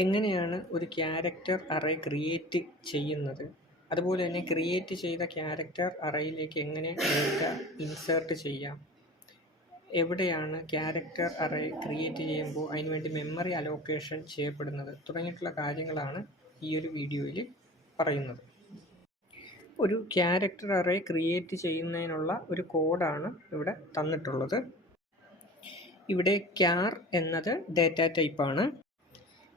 എങ്ങനെയാണ് ഒരു character array create ചെയ്യുന്നത്, ഒരു ക്യാരക്ടർ അറേ ക്രിയേറ്റ് അതുപോലെ തന്നെ ക്രിയേറ്റ് ചെയ്ത ക്യാരക്ടർ അറേയിലേക്ക് എങ്ങനെ ഡേറ്റ ഇൻസേർട്ട് ചെയ്യാം, എവിടെയാണ് ക്യാരക്ടർ അറേ ക്രിയേറ്റ് ചെയ്യുമ്പോൾ അതിനുവേണ്ടി മെമ്മറി അലോക്കേഷൻ ചെയ്യപ്പെടുന്നത് തുടങ്ങിയിട്ടുള്ള കാര്യങ്ങളാണ് ഈ ഒരു വീഡിയോയിൽ പറയുന്നത്. ഒരു ക്യാരക്ടർ അറേ ക്രിയേറ്റ് ചെയ്യുന്നതിനുള്ള ഒരു കോഡാണ് ഇവിടെ തന്നിട്ടുള്ളത്. ഇവിടെ ക്യാർ എന്നത് ഡേറ്റ ടൈപ്പാണ്.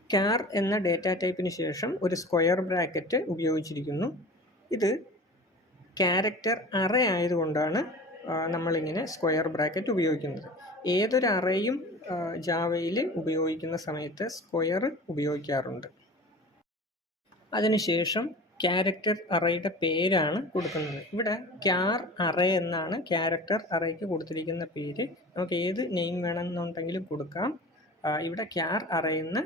ക്യാർ എന്ന ഡേറ്റ ടൈപ്പിന് ശേഷം ഒരു സ്ക്വയർ ബ്രാക്കറ്റ് ഉപയോഗിച്ചിരിക്കുന്നു. ഇത് ക്യാരക്ടർ അറേ ആയതുകൊണ്ടാണ് നമ്മളിങ്ങനെ സ്ക്വയർ ബ്രാക്കറ്റ് ഉപയോഗിക്കുന്നത്. ഏതൊരു അറേയും ജാവയിൽ ഉപയോഗിക്കുന്ന സമയത്ത് സ്ക്വയർ ഉപയോഗിക്കാറുണ്ട്. അതിനുശേഷം ക്യാരക്ടർ അറേയുടെ പേരാണ് കൊടുക്കുന്നത്. ഇവിടെ ക്യാർ അറേ എന്നാണ് ക്യാരക്ടർ അറേക്ക് കൊടുത്തിരിക്കുന്ന പേര്. നമുക്ക് ഏത് നെയിം വേണമെന്നുണ്ടെങ്കിലും കൊടുക്കാം. ഇവിടെ ക്യാർ അറേ എന്ന്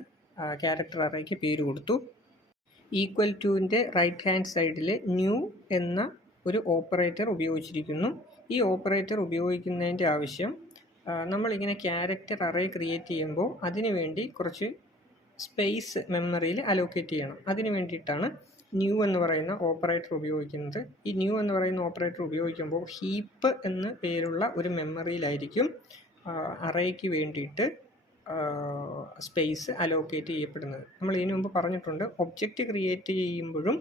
ക്യാരക്ടർ അറേക്ക് പേര് കൊടുത്തു. ഈക്വൽ ടുവിൻ്റെ റൈറ്റ് ഹാൻഡ് സൈഡിൽ ന്യൂ എന്ന ഒരു ഓപ്പറേറ്റർ ഉപയോഗിച്ചിരിക്കുന്നു. ഈ ഓപ്പറേറ്റർ ഉപയോഗിക്കുന്നതിൻ്റെ ആവശ്യം നമ്മളിങ്ങനെ ക്യാരക്ടർ അറേ ക്രിയേറ്റ് ചെയ്യുമ്പോൾ അതിനു വേണ്ടി കുറച്ച് സ്പേസ് മെമ്മറിയിൽ അലോക്കേറ്റ് ചെയ്യണം. അതിന് വേണ്ടിയിട്ടാണ് ന്യൂ എന്ന് പറയുന്ന ഓപ്പറേറ്റർ ഉപയോഗിക്കുന്നത്. ഈ ന്യൂ എന്ന് പറയുന്ന ഓപ്പറേറ്റർ ഉപയോഗിക്കുമ്പോൾ ഹീപ്പ് എന്ന് പേരുള്ള ഒരു മെമ്മറിയിലായിരിക്കും അറേക്ക് വേണ്ടിയിട്ട് സ്പേസ് അലോക്കേറ്റ് ചെയ്യപ്പെടുന്നത്. നമ്മൾ ഇതിനു മുമ്പ് പറഞ്ഞിട്ടുണ്ട്, ഒബ്ജക്റ്റ് ക്രിയേറ്റ് ചെയ്യുമ്പോഴും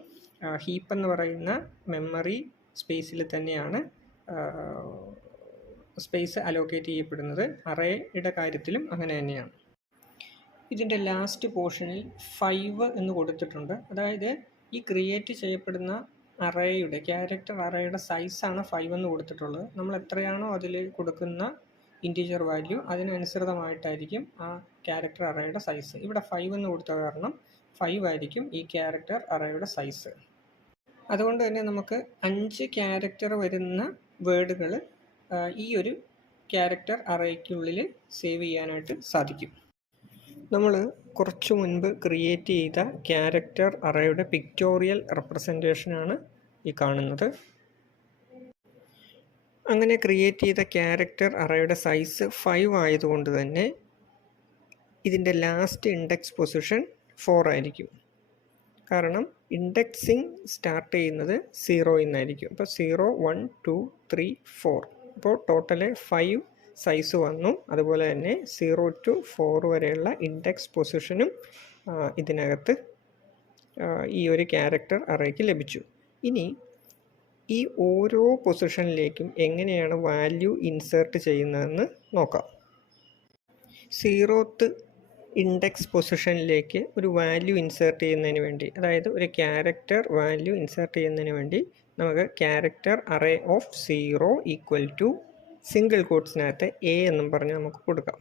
ഹീപ്പ് എന്ന് പറയുന്ന മെമ്മറി സ്പേസിൽ തന്നെയാണ് സ്പേസ് അലോക്കേറ്റ് ചെയ്യപ്പെടുന്നത്. അറേയുടെ കാര്യത്തിലും അങ്ങനെ തന്നെയാണ്. ഇതിൻ്റെ ലാസ്റ്റ് പോർഷനിൽ 5 എന്ന് കൊടുത്തിട്ടുണ്ട്. അതായത് ഈ ക്രിയേറ്റ് ചെയ്യപ്പെടുന്ന അറേയുടെ ക്യാരക്ടർ അറേയുടെ സൈസാണ് 5 എന്ന് കൊടുത്തിട്ടുള്ളത്. നമ്മൾ എത്രയാണോ അതിൽ കൊടുക്കുന്ന ഇൻറ്റിജർ വാല്യൂ അതിനനുസൃതമായിട്ടായിരിക്കും ആ ക്യാരക്ടർ അറേയുടെ സൈസ്. ഇവിടെ 5 എന്ന് കൊടുത്ത കാരണം 5 ആയിരിക്കും ഈ ക്യാരക്ടർ അറേയുടെ സൈസ്. അതുകൊണ്ട് തന്നെ നമുക്ക് 5 ക്യാരക്ടർ വരുന്ന വേർഡുകൾ ഈ ഒരു ക്യാരക്ടർ അറേക്കുള്ളിൽ സേവ് ചെയ്യാനായിട്ട് സാധിക്കും. നമ്മൾ കുറച്ചു മുൻപ് ക്രിയേറ്റ് ചെയ്ത ക്യാരക്ടർ അറേയുടെ പിക്ടോറിയൽ റെപ്രസെൻറ്റേഷനാണ് ഈ കാണുന്നത്. അങ്ങനെ ക്രിയേറ്റ് ചെയ്ത ക്യാരക്ടർ അറേയുടെ സൈസ് 5 ആയതുകൊണ്ട് തന്നെ ഇതിൻ്റെ ലാസ്റ്റ് ഇൻഡെക്സ് പൊസിഷൻ 4 ആയിരിക്കും. കാരണം ഇൻഡെക്സിങ് സ്റ്റാർട്ട് ചെയ്യുന്നത് 0 എന്നായിരിക്കും. അപ്പോൾ 0, 1, 2, 3, 4. അപ്പോൾ ടോട്ടല് 5 സൈസ് വന്നു. അതുപോലെ തന്നെ 0 to 4 വരെയുള്ള ഇൻഡെക്സ് പൊസിഷനും ഇതിനകത്ത് ഈ ഒരു ക്യാരക്ടർ അറേക്ക് ലഭിച്ചു. ഇനി ഈ ഓരോ പൊസിഷനിലേക്കും എങ്ങനെയാണ് വാല്യൂ ഇൻസേർട്ട് ചെയ്യുന്നതെന്ന് നോക്കാം. 0th ഇൻഡെക്സ് പൊസിഷനിലേക്ക് ഒരു വാല്യൂ ഇൻസേർട്ട് ചെയ്യുന്നതിന് വേണ്ടി, അതായത് ഒരു ക്യാരക്ടർ വാല്യൂ ഇൻസേർട്ട് ചെയ്യുന്നതിന് വേണ്ടി നമുക്ക് character array of 0 equal to single കോട്ട്സിനകത്ത് എ എന്നും പറഞ്ഞ് നമുക്ക് കൊടുക്കാം.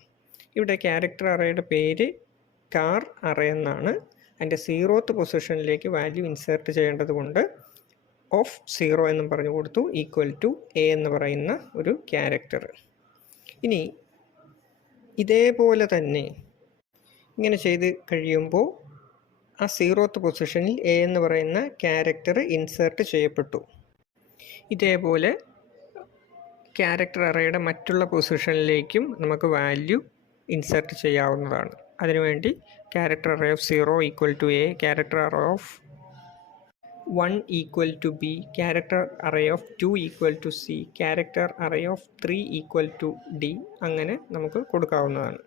ഇവിടെ ക്യാരക്ടർ അറേയുടെ പേര് കാർ അറേ എന്നാണ്. അതിൻ്റെ 0th പൊസിഷനിലേക്ക് വാല്യൂ ഇൻസേർട്ട് ചെയ്യേണ്ടത് കൊണ്ട് ഓഫ് 0 എന്നും പറഞ്ഞു കൊടുത്തു, ഈക്വൽ ടു എ എന്ന് പറയുന്ന ഒരു ക്യാരക്ടർ. ഇനി ഇതേപോലെ തന്നെ ഇങ്ങനെ ചെയ്ത് കഴിയുമ്പോൾ ആ 0th പൊസിഷനിൽ എ എന്ന് പറയുന്ന ക്യാരക്ടർ ഇൻസേർട്ട് ചെയ്യപ്പെട്ടു. ഇതേപോലെ ക്യാരക്ടർ അറേയുടെ മറ്റുള്ള പൊസിഷനിലേക്കും നമുക്ക് വാല്യൂ ഇൻസേർട്ട് ചെയ്യാവുന്നതാണ്. അതിനുവേണ്ടി character array of 0 equal to a, character array of 1 equal to b, character array of 2 equal to c, character array of 3 equal to d, അങ്ങനെ നമുക്ക് കൊടുക്കാവുന്നതാണ്.